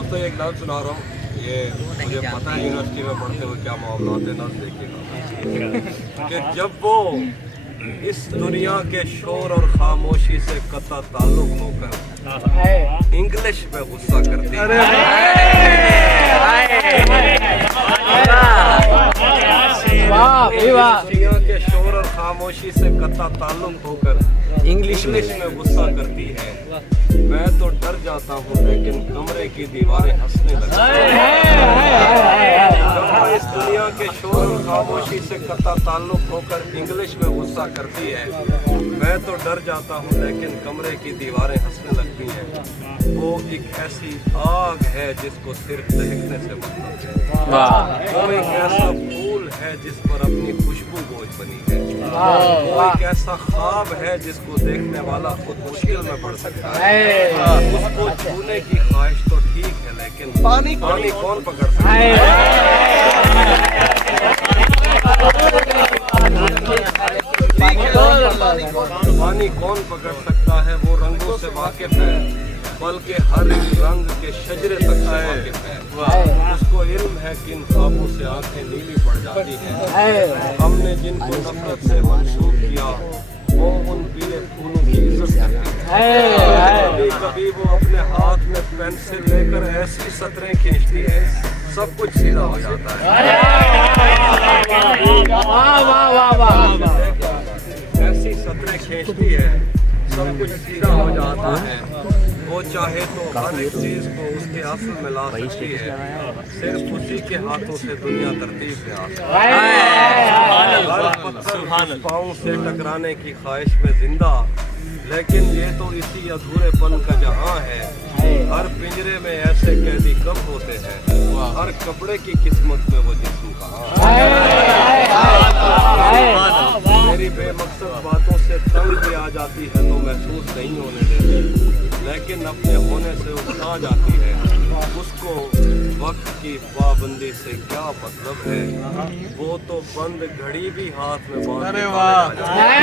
दोस्तों एक नाम सुना रहा हूँ, ये मुझे पता है यूनिवर्सिटी में पढ़ते हुए क्या मामला होते हैं, देखिएगा कि जब वो इस दुनिया के शोर और खामोशी से कता ताल्लुक होकर इंग्लिश में गुस्सा करती है। दुनिया के शोर और खामोशी से कता ताल्लुक होकर इंग्लिश में गुस्सा करती है। मैं तो डर जाता हूँ लेकिन कमरे की दीवारें हंसने लगती हैं। जब इस दुनिया के शोर और खामोशी से कता ताल्लुक होकर इंग्लिश में गुस्सा करती है, मैं तो डर जाता हूँ लेकिन कमरे की दीवारें हंसने लगती हैं। वो एक ऐसी आग है जिसको सिर्फ दहकने से मतलब है। वो एक ऐसा फूल है जिस पर अपनी खुशबू बोझ बनी है। वो एक ऐसा ख्वाब है जिसको देखने वाला खुद मुश्किल में पड़ सकता है। उसको छूने की ख्वाहिश तो ठीक है लेकिन पानी कौन पकड़ सकता है? पानी कौन पकड़ सकता है? वो रंगों से वाकिफ है, बल्कि हर रंग के शजरे तक से वाकिफ है। उसको इल्म है कि इन ख्वाबों से आंखें नीली पड़ जाती हैं। हमने जिनको नफरत से मंसूब किया वो उन पीले फूलों की इज्जत करते हैं। कभी वो अपने हाथ में पेंसिल लेकर ऐसी सतरें खींचती है सब कुछ सीधा हो जाता है। ऐसी सतरें खींचती है सब कुछ सीधा हो जाता है। वो चाहे तो हर एक चीज को उसके असल में ला सकती है, सिर्फ उसी के हाथों से दुनिया तरतीब में आ सकती है। पाँव से टकराने की ख्वाहिश में जिंदा, लेकिन ये तो इसी अधूरेपन का जहां है। हर पिंजरे में ऐसे कैदी कब होते हैं, हर कपड़े की किस्मत में वो जिस्म कहाँ है। मेरी बेमकसद बातों से तंग भी आ जाती है तो महसूस नहीं होने देती, लेकिन अपने होने से उकसा जाती है। उसको वक्त की पाबंदी से क्या मतलब है, वो तो बंद घड़ी भी हाथ में बांध के आ जाती है।